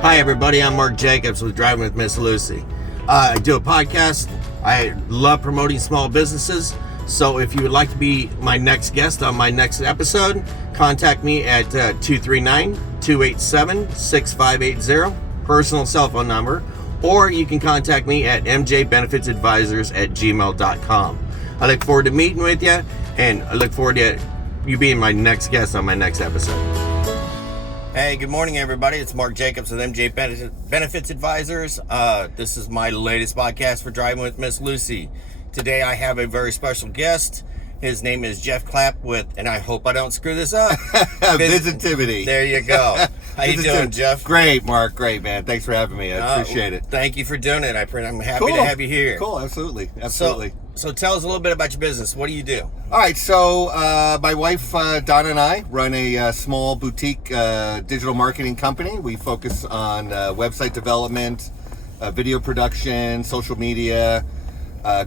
Hi everybody, I'm Mark Jacobs with Driving with Miss Lucy. I do a podcast. I love promoting small businesses. So if you would like to be my next guest on my next episode, contact me at 239-287-6580, personal cell phone number, or you can contact me at mjbenefitsadvisors@gmail.com. I look forward to meeting with you, and I look forward to you being my next guest on my next episode. Hey, good morning, everybody. It's Mark Jacobs with MJ Benefits Advisors. This is my latest podcast for Driving with Miss Lucy. Today, I have a very special guest. His name is Jeff Clapp with, and I hope I don't screw this up, Visitivity. There you go. How you doing, Jeff? Great, Mark. Great, man. Thanks for having me. I appreciate it. Thank you for doing it. I'm happy to have you here. Cool. Absolutely. So tell us a little bit about your business. What do you do? All right. So my wife, Donna, and I run a small boutique digital marketing company. We focus on website development, video production, social media,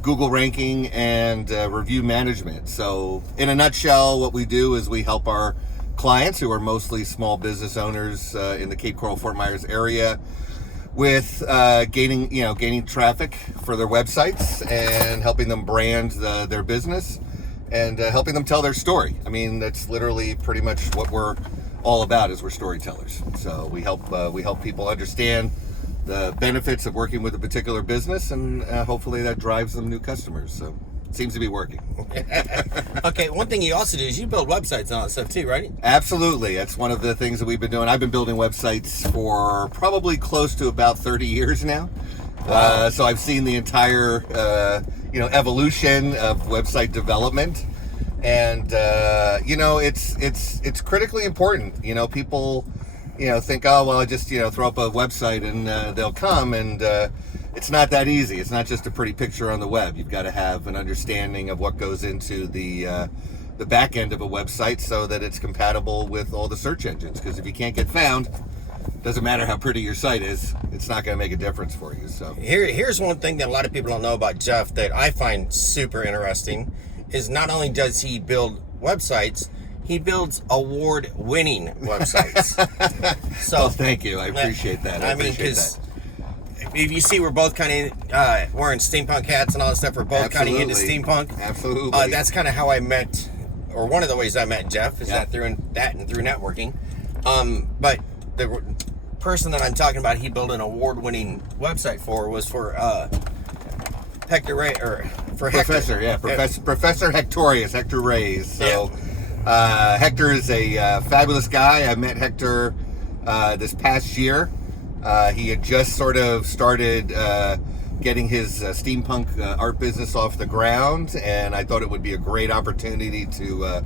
Google ranking, and review management. So in a nutshell, what we do is we help our clients, who are mostly small business owners in the Cape Coral, Fort Myers area, with gaining traffic for their websites and helping them brand their business and helping them tell their story. I mean, that's literally pretty much what we're all about, is we're storytellers. So we help people understand the benefits of working with a particular business, and hopefully that drives them new customers. So it seems to be working. Okay, one thing you also do is you build websites and all that stuff too, right? Absolutely. That's one of the things that we've been doing. I've been building websites for probably close to about 30 years now. Wow. So I've seen the entire evolution of website development, and it's critically important. People think, oh, well, I just, throw up a website and they'll come, and it's not that easy. It's not just a pretty picture on the web. You've got to have an understanding of what goes into the back end of a website so that it's compatible with all the search engines. Because if you can't get found, doesn't matter how pretty your site is, it's not going to make a difference for you. So here's one thing that a lot of people don't know about Jeff that I find super interesting, is not only does he build websites, he builds award-winning websites. So, well, thank you. I appreciate that. I mean, because if you see, we're both kind of wearing steampunk hats and all that stuff. We're both kind of into steampunk. Absolutely. That's kind of how I met, or one of the ways I met Jeff, is that through networking. But the person that I'm talking about, he built an award-winning website was for Hector Ray, or for Professor. Hector. Professor Hectorius, Hector Reyes. So. Yeah. Hector is a fabulous guy. I met Hector this past year. He had just sort of started getting his steampunk art business off the ground, and I thought it would be a great opportunity to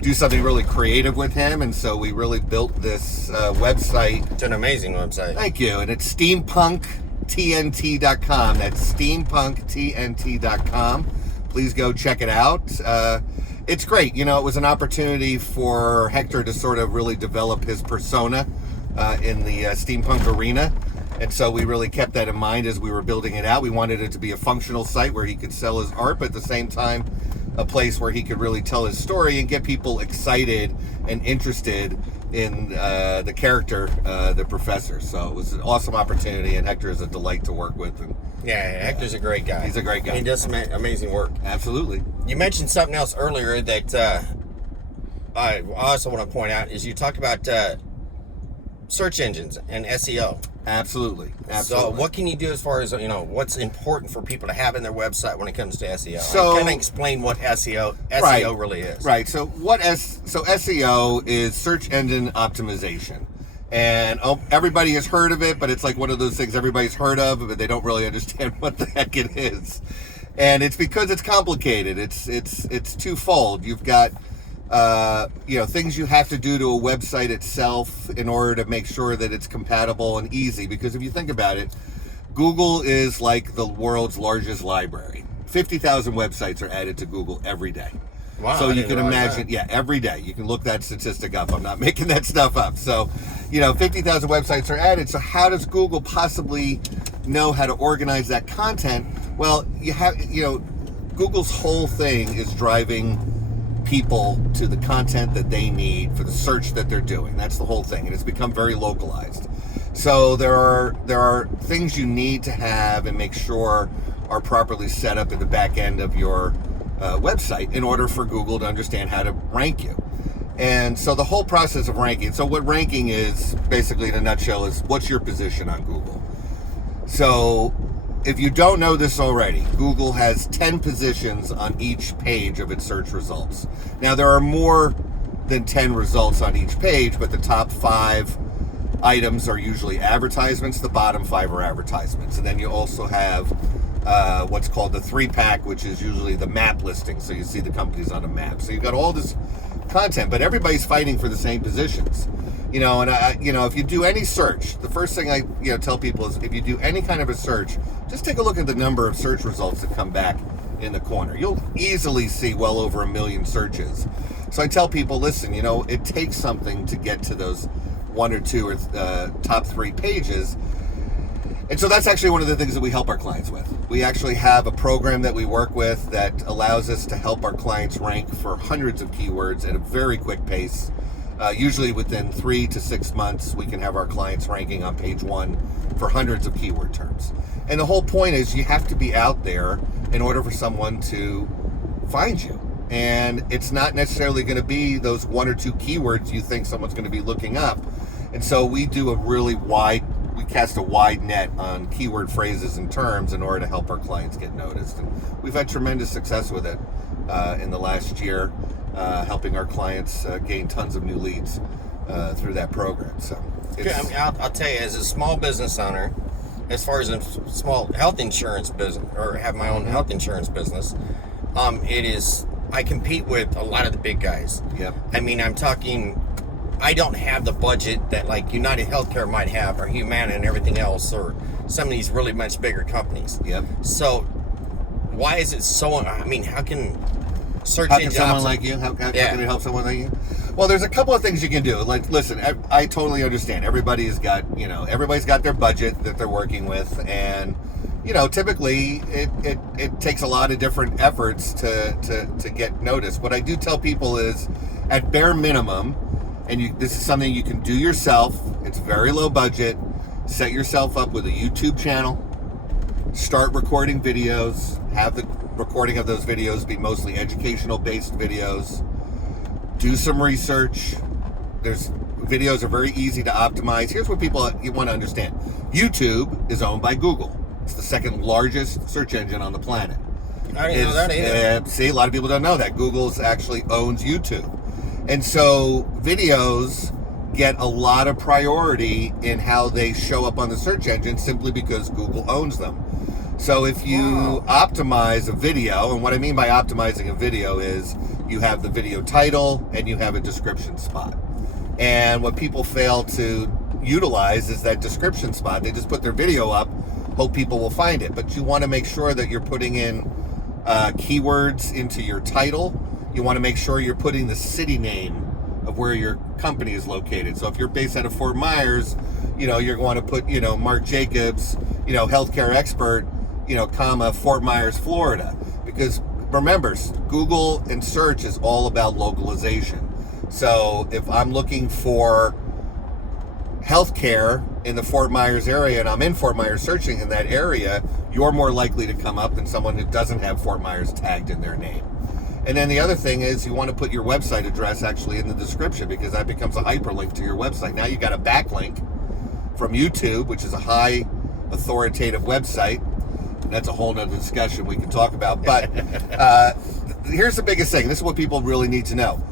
do something really creative with him, and so we really built this website. It's an amazing website. Thank you. And it's steampunktnt.com. That's steampunktnt.com. Please go check it out. It's great. It was an opportunity for Hector to sort of really develop his persona in the steampunk arena. And so we really kept that in mind as we were building it out. We wanted it to be a functional site where he could sell his art, but at the same time, a place where he could really tell his story and get people excited and interested in the character, the professor. So it was an awesome opportunity, and Hector is a delight to work with. And Hector's a great guy. He's a great guy. He does some amazing work. Absolutely. You mentioned something else earlier that I also want to point out, is you talk about search engines and SEO. Absolutely. So what can you do as far as, what's important for people to have in their website when it comes to SEO? So, kind of explain what SEO really is. Right. So SEO is search engine optimization. And everybody has heard of it, but it's like one of those things everybody's heard of, but they don't really understand what the heck it is. And it's because it's complicated. It's twofold. You've got things you have to do to a website itself in order to make sure that it's compatible and easy. Because if you think about it, Google is like the world's largest library. 50,000 websites are added to Google every day. Wow, so you can imagine, every day. You can look that statistic up. I'm not making that stuff up. So, 50,000 websites are added. So how does Google possibly know how to organize that content? Well, Google's whole thing is driving people to the content that they need for the search that they're doing. That's the whole thing, and it's become very localized. So there are things you need to have and make sure are properly set up in the back end of your website in order for Google to understand how to rank you. And so the whole process of ranking, so what ranking is basically in a nutshell is what's your position on Google. So if you don't know this already, Google has 10 positions on each page of its search results. Now there are more than 10 results on each page, but the top 5 items are usually advertisements, the bottom 5 are advertisements. And then you also have what's called the 3-pack, which is usually the map listing, so you see the companies on a map. So you've got all this content, but everybody's fighting for the same positions. And if you do any search, the first thing I tell people is if you do any kind of a search, just take a look at the number of search results that come back in the corner. You'll easily see well over 1 million searches. So I tell people, listen, it takes something to get to those 1 or 2 or top 3 pages. And so that's actually one of the things that we help our clients with. We actually have a program that we work with that allows us to help our clients rank for hundreds of keywords at a very quick pace. Usually within 3 to 6 months, we can have our clients ranking on page 1 for hundreds of keyword terms. And the whole point is you have to be out there in order for someone to find you. And it's not necessarily going to be those 1 or 2 keywords you think someone's going to be looking up. And so we do we cast a wide net on keyword phrases and terms in order to help our clients get noticed. And we've had tremendous success with it in the last year, helping our clients gain tons of new leads through that program. So I'll tell you, as a small business owner, as far as a small health insurance business, or have my own health insurance business, I compete with a lot of the big guys. Yep. I mean, I'm talking, I don't have the budget that like United Healthcare might have, or Humana and everything else, or some of these really much bigger companies. Yep. So why is it so, how can search engine someone like you, how can it help someone like you? Well, there's a couple of things you can do. Like, listen, I totally understand. Everybody's got their budget that they're working with, and typically it takes a lot of different efforts to get noticed. What I do tell people is, at bare minimum, and this is something you can do yourself. It's very low budget. Set yourself up with a YouTube channel. Start recording videos. Have the recording of those videos be mostly educational-based videos. Do some research. Videos are very easy to optimize. Here's what you want to understand. YouTube is owned by Google. It's the second largest search engine on the planet. I didn't know that either. See, a lot of people don't know that. Google actually owns YouTube. And so videos get a lot of priority in how they show up on the search engine simply because Google owns them. So if you optimize a video, and what I mean by optimizing a video is you have the video title and you have a description spot. And what people fail to utilize is that description spot. They just put their video up, hope people will find it. But you want to make sure that you're putting in keywords into your title. You want to make sure you're putting the city name of where your company is located. So if you're based out of Fort Myers, you're going to put, Mark Jacobs, healthcare expert, comma, Fort Myers, Florida. Because remember, Google and search is all about localization. So if I'm looking for healthcare in the Fort Myers area and I'm in Fort Myers searching in that area, you're more likely to come up than someone who doesn't have Fort Myers tagged in their name. And then the other thing is you want to put your website address actually in the description, because that becomes a hyperlink to your website. Now you got a backlink from YouTube, which is a high authoritative website. That's a whole nother discussion we can talk about. But here's the biggest thing. This is what people really need to know.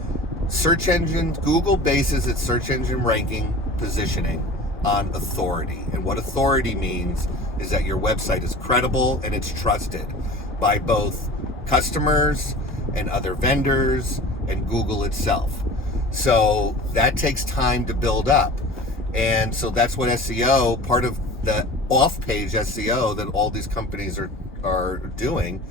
Google bases its search engine ranking positioning on authority. And what authority means is that your website is credible and it's trusted by both customers and other vendors and Google itself. So that takes time to build up. And so that's what SEO, part of the off-page SEO that all these companies are doing,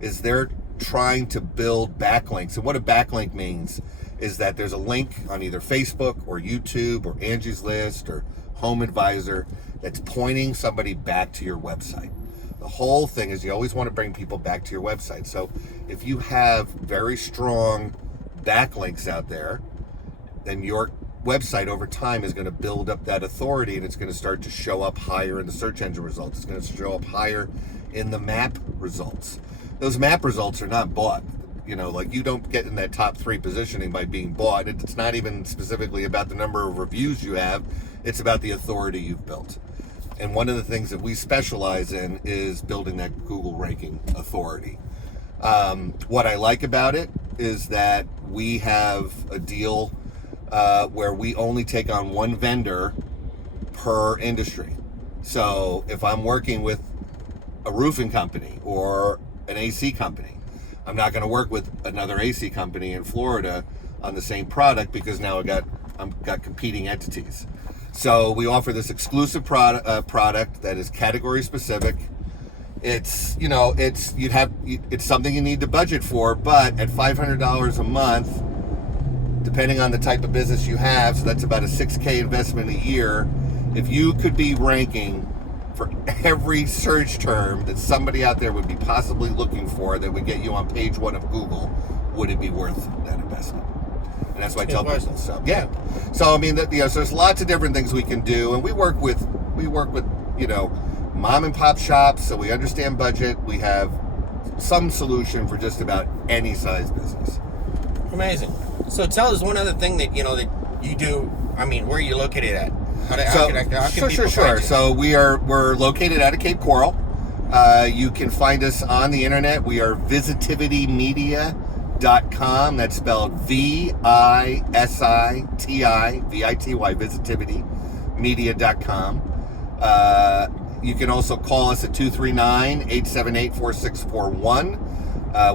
is they're trying to build backlinks. And what a backlink means is that there's a link on either Facebook or YouTube or Angie's List or Home Advisor that's pointing somebody back to your website. The whole thing is you always want to bring people back to your website. So if you have very strong backlinks out there, then your website over time is going to build up that authority, and it's going to start to show up higher in the search engine results. It's going to show up higher in the map results. Those map results are not bought. Like, you don't get in that top 3 positioning by being bought. It's not even specifically about the number of reviews you have. It's about the authority you've built. And one of the things that we specialize in is building that Google ranking authority. What I like about it is that we have a deal where we only take on one vendor per industry. So if I'm working with a roofing company or an AC company, I'm not going to work with another AC company in Florida on the same product, because now I've got competing entities. So we offer this exclusive product that is category specific. It's it's something you need to budget for, but at $500 a month, depending on the type of business you have, so that's about a $6,000 investment a year. If you could be ranking for every search term that somebody out there would be possibly looking for that would get you on page 1 of Google, would it be worth that investment? And that's what I tell people. So yeah. So I mean, so there's lots of different things we can do, and we work with mom and pop shops, so we understand budget. We have some solution for just about any size business. Amazing. So tell us one other thing that that you do. I mean, where are you located at? Sure. So we're located out of Cape Coral. You can find us on the internet. We are visitivitymedia.com. That's spelled VISITI, visitivitymedia.com. You can also call us at 239-878-4641.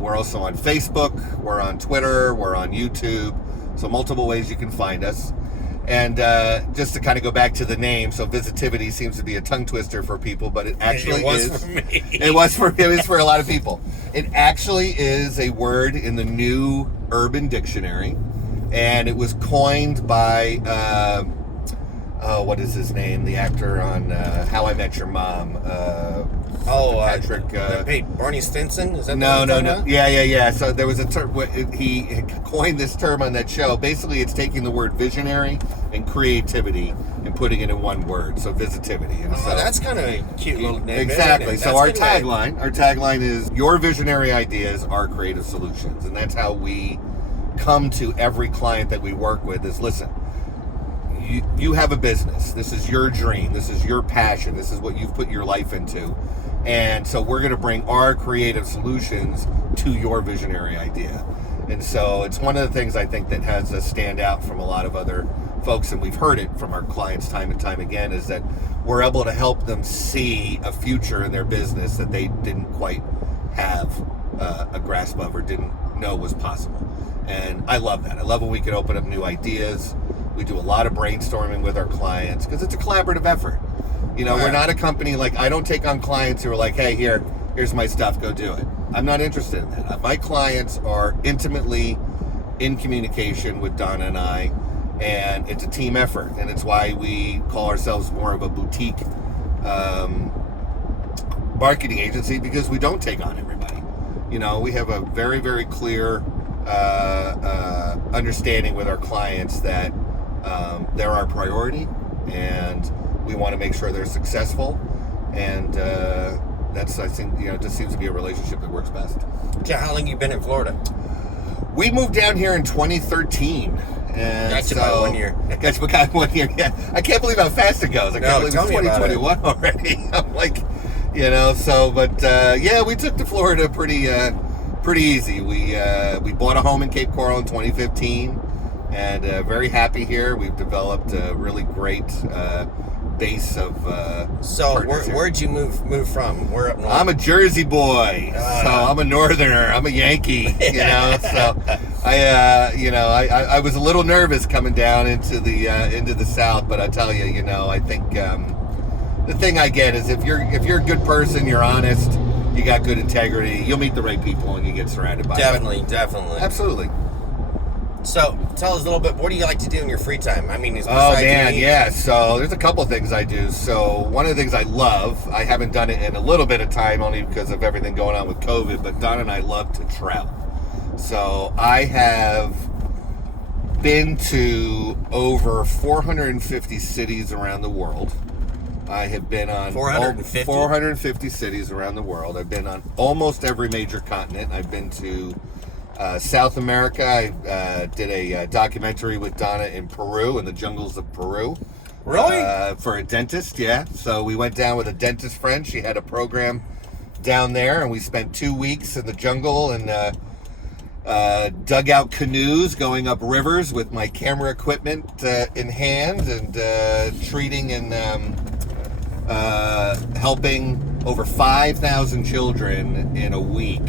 We're also on Facebook. We're on Twitter. We're on YouTube. So multiple ways you can find us. And just to kind of go back to the name, so visitivity seems to be a tongue twister for people, but it actually is. For me. It was for a lot of people. It actually is a word in the New Urban Dictionary, and it was coined by what is his name? The actor on How I Met Your Mom. Patrick. Barney Stinson? Is that no. Yeah. So there was a term. He coined this term on that show. Basically, it's taking the word visionary and creativity and putting it in one word. So visitivity. And so that's kind of a cute little name. Exactly. So our tagline is your visionary ideas are creative solutions, and that's how we come to every client that we work with. Is listen. You have a business. This is your dream. This is your passion. This is what you've put your life into. And so we're going to bring our creative solutions to your visionary idea. And so it's one of the things I think that has us stand out from a lot of other folks, and we've heard it from our clients time and time again, is that we're able to help them see a future in their business that they didn't quite have a grasp of or didn't know was possible. And I love that. I love when we can open up new ideas. We do a lot of brainstorming with our clients because it's a collaborative effort. We're not a company I don't take on clients who are like, hey, here's my stuff, go do it. I'm not interested in that. My clients are intimately in communication with Donna and I, and it's a team effort, and it's why we call ourselves more of a boutique marketing agency, because we don't take on everybody. We have a very, very clear understanding with our clients that they're our priority, and we want to make sure they're successful, and that's, I think, it just seems to be a relationship that works best. So how long have you been in Florida? We moved down here in 2013. And that's about 1 year. That's about 1 year, yeah. I can't believe how fast it goes. I can't believe it's 2021 already. I'm like, we took to Florida pretty easy. We bought a home in Cape Coral in 2015, and very happy here. We've developed a really great base of so where'd you move from? We're up north. I'm a Jersey boy, so I'm a northerner. I'm a Yankee, so I was a little nervous coming down into the South, but I tell you, I think the thing I get is if you're a good person, you're honest, you got good integrity, you'll meet the right people, and you get surrounded by definitely absolutely. So tell us a little bit, what do you like to do in your free time? I mean, so there's a couple things I do. So one of the things I love, I haven't done it in a little bit of time only because of everything going on with COVID, but Don and I love to travel. So I have been to over 450 cities around the world. I have been on 450 cities around the world. I've been on almost every major continent. I've been to South America. I did a documentary with Donna in Peru, in the jungles of Peru. Really? For a dentist, yeah. So we went down with a dentist friend. She had a program down there, and we spent 2 weeks in the jungle and dug out canoes going up rivers with my camera equipment in hand, and treating and helping over 5,000 children in a week.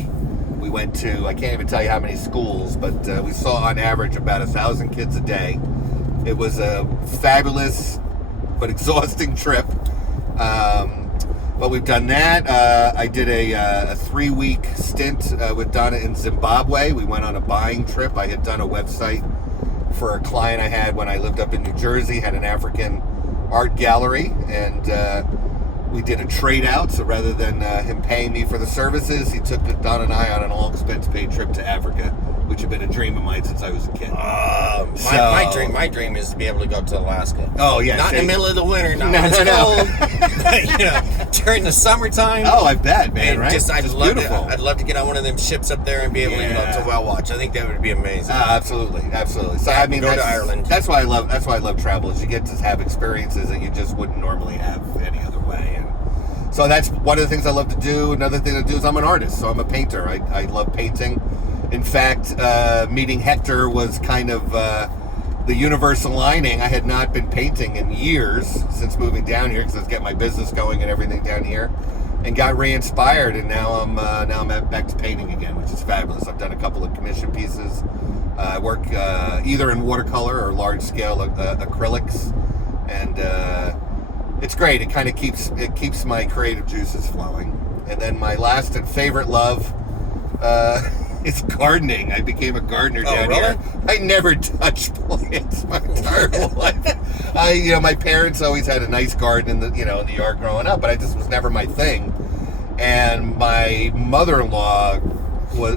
We went to, I can't even tell you how many schools, but we saw on average about 1,000 kids a day. It was a fabulous but exhausting trip. But we've done that. I did a 3-week stint with Donna in Zimbabwe. We went on a buying trip. I had done a website for a client I had when I lived up in New Jersey, had an African art gallery, and we did a trade out. So rather than him paying me for the services, he took Donna and I on an all expense paid trip to Africa, which had been a dream of mine since I was a kid. My dream is to be able to go to Alaska. Oh yeah, not in the middle of the winter, not when it's cold. But, during the summertime. Oh, I bet, man. And right? I'd love to get on one of them ships up there and be able to whale watch. I think that would be amazing. Absolutely. So I mean, go to Ireland. That's why I love travel. Is you get to have experiences that you just wouldn't normally have any other way. And so that's one of the things I love to do. Another thing to do is I'm an artist, so I'm a painter. I love painting. In fact, meeting Hector was kind of the universe aligning. I had not been painting in years since moving down here because I was getting my business going and everything down here, and got re-inspired. And now I'm back to painting again, which is fabulous. I've done a couple of commission pieces. I work either in watercolor or large scale acrylics, and it's great. It kind of keeps my creative juices flowing. And then my last and favorite love. It's gardening. I became a gardener down here. I never touched plants my entire life. My parents always had a nice garden in the yard growing up, but I just was never my thing. And my mother-in-law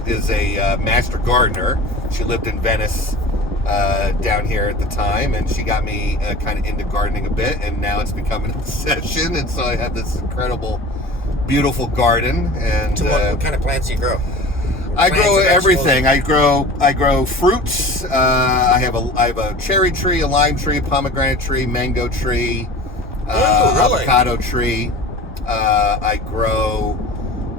is a master gardener. She lived in Venice down here at the time, and she got me kind of into gardening a bit, and now it's become an obsession. And so I have this incredible, beautiful garden. And so what kind of plants do you grow? I grow everything. I grow fruits. I have a cherry tree, a lime tree, pomegranate tree, mango tree, avocado tree. I grow.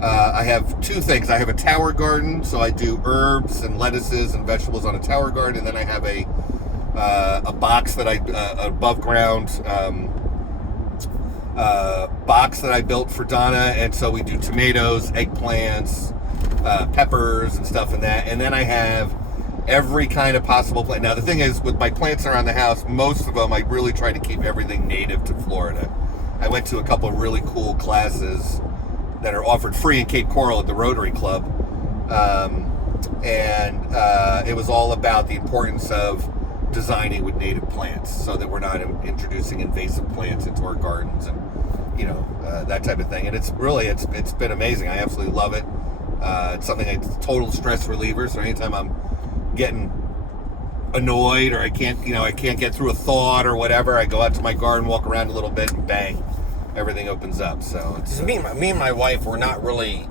I have 2 things. I have a tower garden, so I do herbs and lettuces and vegetables on a tower garden. And then I have a box that above ground box that I built for Donna, and so we do tomatoes, eggplants. Peppers and stuff in that, and then I have every kind of possible plant. Now the thing is, with my plants around the house, most of them I really try to keep everything native to Florida. I went to a couple of really cool classes that are offered free in Cape Coral at the Rotary Club, and it was all about the importance of designing with native plants, so that we're not introducing invasive plants into our gardens and that type of thing. And it's been amazing. I absolutely love it. It's something it's a total stress reliever. So anytime I'm getting annoyed or I can't get through a thought or whatever, I go out to my garden, walk around a little bit, and bang, everything opens up. So it's, me and my wife were not really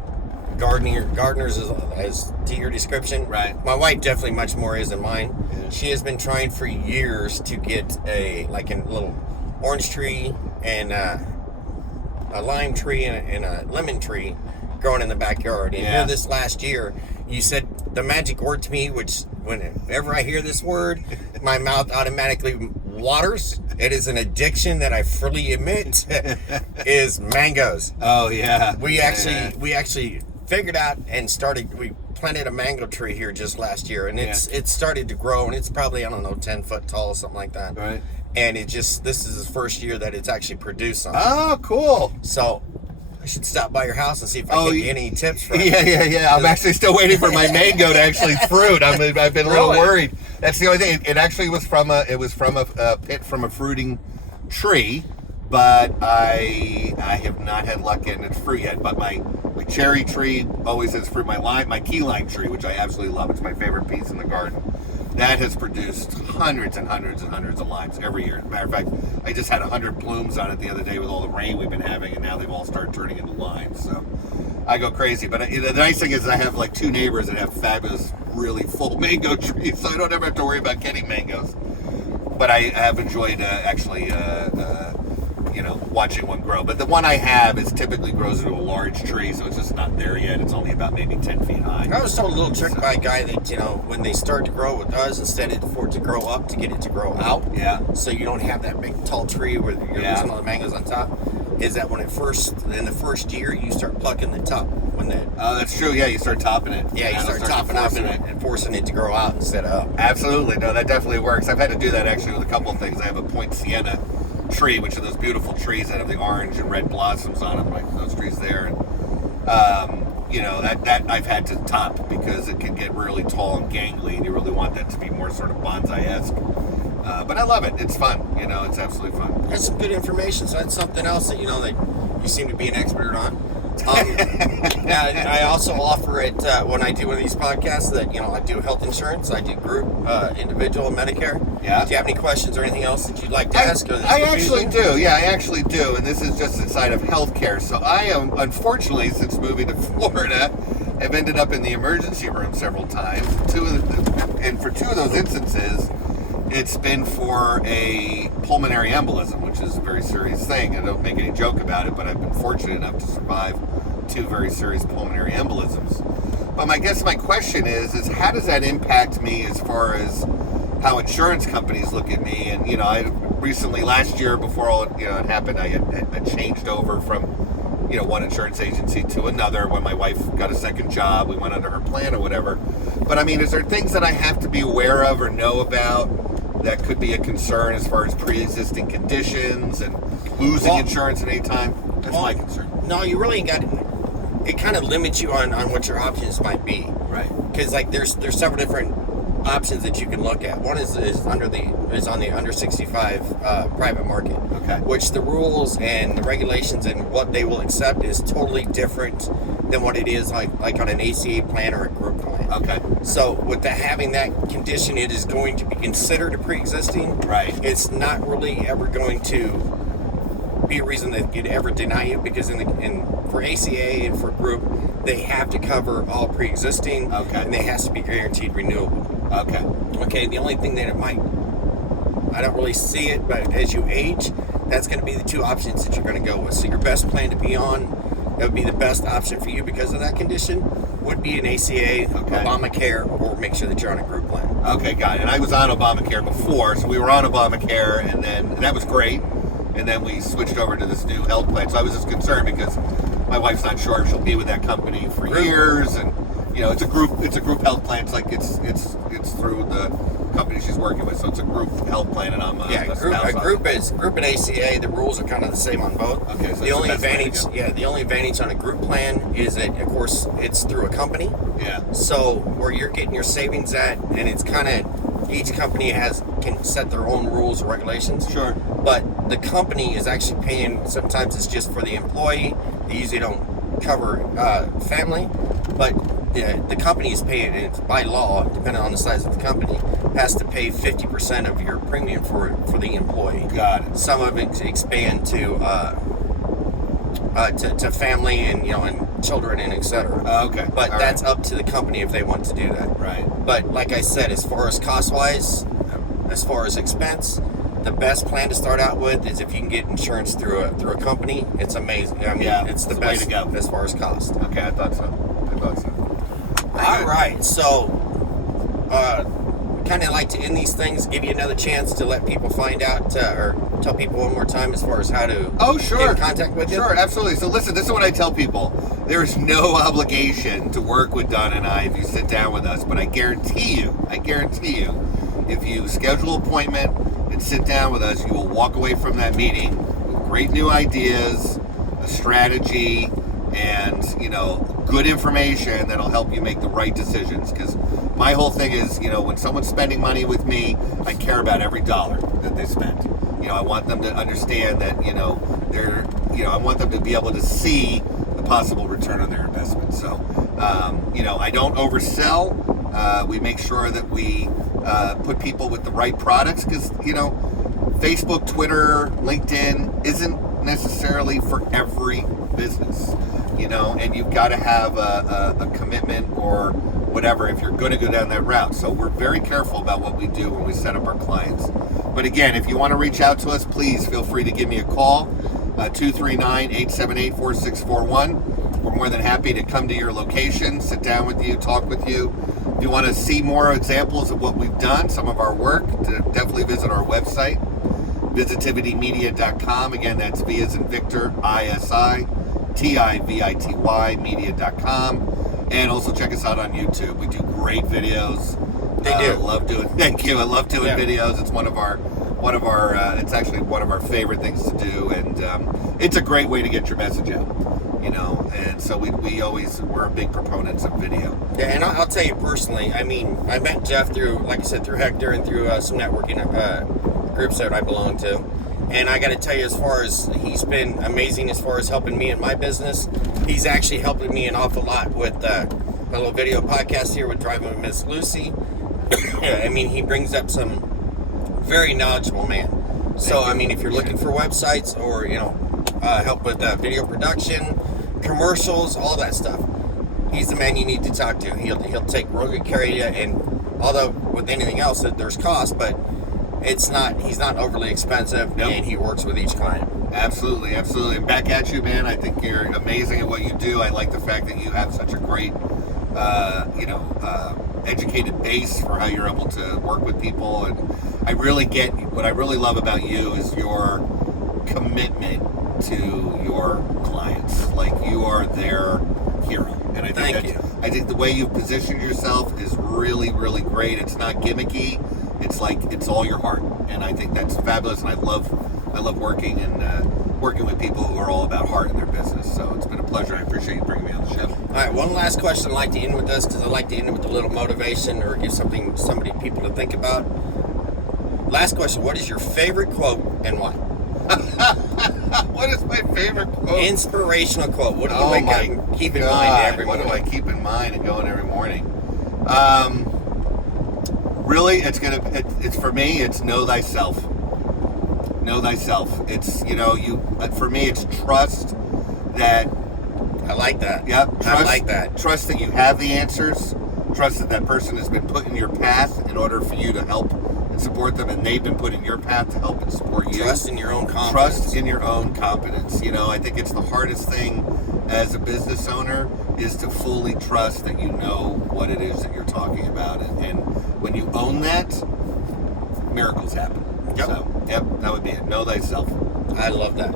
gardeners as to your description. Right. My wife definitely much more is than mine. Yeah. She has been trying for years to get a little orange tree and a lime tree and a lemon tree growing in the backyard. And here this last year, you said the magic word to me, which whenever I hear this word, my mouth automatically waters. It is an addiction that I freely admit is mangoes. Oh yeah. We actually figured out and we planted a mango tree here just last year, and it's started to grow, and it's probably 10 foot tall, something like that. Right. And this is the first year that it's actually produced something. Oh, cool. So I should stop by your house and see if I can get any tips from Yeah. I'm actually still waiting for my mango to actually fruit. I've been a little worried. That's the only thing. It actually was from a pit from a fruiting tree, but I have not had luck getting it fruit yet. But my cherry tree always has fruit. My key lime tree, which I absolutely love. It's my favorite piece in the garden. that has produced hundreds and hundreds and hundreds of limes every year. As a matter of fact, I just had 100 blooms on it the other day with all the rain we've been having, and now they've all started turning into limes. So I go crazy. But the nice thing is I have like 2 neighbors that have fabulous, really full mango trees, so I don't ever have to worry about getting mangoes. But I have enjoyed watching one grow. But the one I have is typically grows into a large tree, so it's just not there yet. It's only about maybe 10 feet high. I was told a little trick by a guy that, when they start to grow with us, instead of for it to grow up, to get it to grow out. Yeah. So you don't have that big tall tree where you're losing all the mangoes on top. Is that in the first year, you start plucking the top. Oh, that's true. Yeah, you start topping it. Yeah, you start topping up and forcing it to grow out instead of up. Absolutely. No, that definitely works. I've had to do that actually with a couple of things. I have a Point Sienna tree, which are those beautiful trees that have the orange and red blossoms on them, like those trees there. And that I've had to top because it can get really tall and gangly, and you really want that to be more sort of bonsai-esque. But I love it. It's fun. It's absolutely fun. That's some good information. So that's something else that that you seem to be an expert on. I also offer it when I do one of these podcasts that I do health insurance. I do group, individual, and Medicare. Yeah. Do you have any questions or anything else that you'd like to ask? I actually do. Yeah, I actually do. And this is just inside of healthcare. So I am, unfortunately, since moving to Florida, have ended up in the emergency room several times. And for 2 of those instances, it's been for a pulmonary embolism, which is a very serious thing. I don't make any joke about it, but I've been fortunate enough to survive 2 very serious pulmonary embolisms. But my question is how does that impact me as far as how insurance companies look at me? And I recently, last year, before all it happened, I had changed over from one insurance agency to another. When my wife got a second job, we went under her plan or whatever. But I mean, is there things that I have to be aware of or know about that could be a concern as far as pre-existing conditions and losing insurance at any time? That's my concern. No, you really ain't got it. It kind of limits you on what your options might be. Right. Because there's several different options that you can look at. One is on the under 65 private market. Okay. Which the rules and the regulations and what they will accept is totally different than what it is like on an ACA plan or a group plan. Okay. So with having that condition, it is going to be considered a pre-existing. Right. It's not really ever going to be a reason that you'd ever deny you, because for ACA and for group, they have to cover all pre-existing. Okay. And they has to be guaranteed renewable. Okay. The only thing that I don't really see it, but as you age, that's going to be the 2 options that you're going to go with. So your best plan to be on, that would be the best option for you because of that condition, would be an ACA, Obamacare, or make sure that you're on a group plan. Okay, got it. And I was on Obamacare before, so we were on Obamacare, and that was great. And then we switched over to this new health plan. So I was just concerned because my wife's not sure if she'll be with that company for years, and it's a group health plan. It's like it's through the company she's working with, so it's a group health plan, and I'm group and ACA. The rules are kind of the same on both. Okay, so the only advantage on a group plan is that, of course, it's through a company. Yeah. So where you're getting your savings at, and it's kind of each company can set their own rules or regulations. Sure. But the company is actually paying. Sometimes it's just for the employee. They usually don't cover family, but the company is paying, and it's by law, depending on the size of the company, has to pay 50% of your premium for the employee. Got it. Some of it expand to family and and children and etc. Okay. But that's up to the company if they want to do that. Right. But like I said, as far as cost-wise, as far as expense, the best plan to start out with is if you can get insurance through a company. It's amazing. I mean, it's the best way to go as far as cost. Okay, I thought so. All right, so kind of like to end these things, give you another chance to let people find out or tell people one more time as far as how to get in contact with you. Sure, absolutely. So listen, this is what I tell people. There is no obligation to work with Don and I if you sit down with us, but I guarantee you, if you schedule an appointment and sit down with us, you will walk away from that meeting with great new ideas, a strategy, and good information that'll help you make the right decisions. Because my whole thing is, when someone's spending money with me, I care about every dollar that they spend. I want them to understand that I want them to be able to see the possible return on their investment. So I don't oversell. We make sure that we put people with the right products, because, Facebook, Twitter, LinkedIn isn't necessarily for every business, and you've got to have a commitment or whatever if you're going to go down that route. So we're very careful about what we do when we set up our clients. But again, if you want to reach out to us, please feel free to give me a call, 239-878-4641. We're more than happy to come to your location, sit down with you, talk with you. If you want to see more examples of what we've done, some of our work, definitely visit our website, visitivitymedia.com. Again, that's V as in Victor, ISI, TIVITY, media.com. And also check us out on YouTube. We do great videos. I love doing. Thank you. I love doing videos. It's one of our. It's actually one of our favorite things to do, and it's a great way to get your message out. And so we're big proponents of video. Yeah, and I'll tell you personally. I mean, I met Jeff through, like I said, through Hector and through some networking groups that I belong to. And I got to tell you, as far as he's been amazing as far as helping me in my business, he's actually helping me an awful lot with my little video podcast here with Driving with Miss Lucy. I mean, he brings up some very knowledgeable man. So, I mean, if you're looking for websites or, help with video production, commercials, all that stuff, he's the man you need to talk to. He'll take real good care of you. And although with anything else, there's cost, but he's not overly expensive, and he works with each client. Absolutely. And back at you, man. I think you're amazing at what you do. I like the fact that you have such a great, educated base for how you're able to work with people. And what I really love about you is your commitment to your clients. Like, you are their hero. And I think the way you positioned yourself is really, really great. It's not gimmicky. It's like, it's all your heart, and I think that's fabulous. And I love working with people who are all about heart in their business. So it's been a pleasure. I appreciate you bringing me on the show. All right, one last question I'd like to end with this, because I like to end it with a little motivation or give people to think about. Last question: what is your favorite quote and why? What is my favorite quote? Inspirational quote. What do you wake up and keep in mind every morning? What do I keep in mind and going every morning? Really, it's for me. It's know thyself. Know thyself. It's for me. It's trust that. I like that. Yep. I like that. Trust that you have the answers. Trust that person has been put in your path in order for you to help and support them, and they've been put in your path to help and support you. Trust in your own competence. Trust in your own competence. I think it's the hardest thing as a business owner is to fully trust that you know what it is that you're talking about, and when you own that, miracles happen. Yep. So, that would be it. Know thyself. I love that.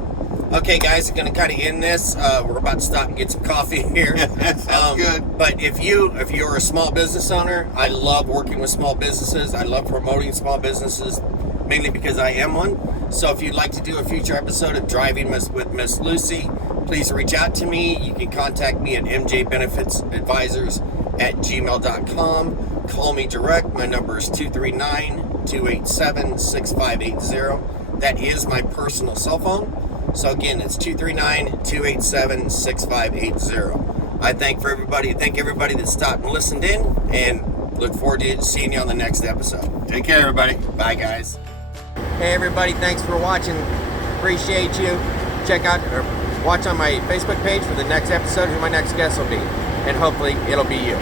Okay, guys, I'm going to kind of end this. We're about to stop and get some coffee here. That sounds good. But if you're a small business owner, I love working with small businesses. I love promoting small businesses, mainly because I am one. So if you'd like to do a future episode of Driving with Miss Lucy, please reach out to me. You can contact me at mjbenefitsadvisors@gmail.com. Call me direct. My number is 239-287-6580. That is my personal cell phone. So again, it's 239-287-6580. I thank everybody that stopped and listened in, and look forward to seeing you on the next episode. Take care, everybody. Bye, guys. Hey, everybody. Thanks for watching. Appreciate you. Check out or watch on my Facebook page for the next episode who my next guest will be. And hopefully it'll be you.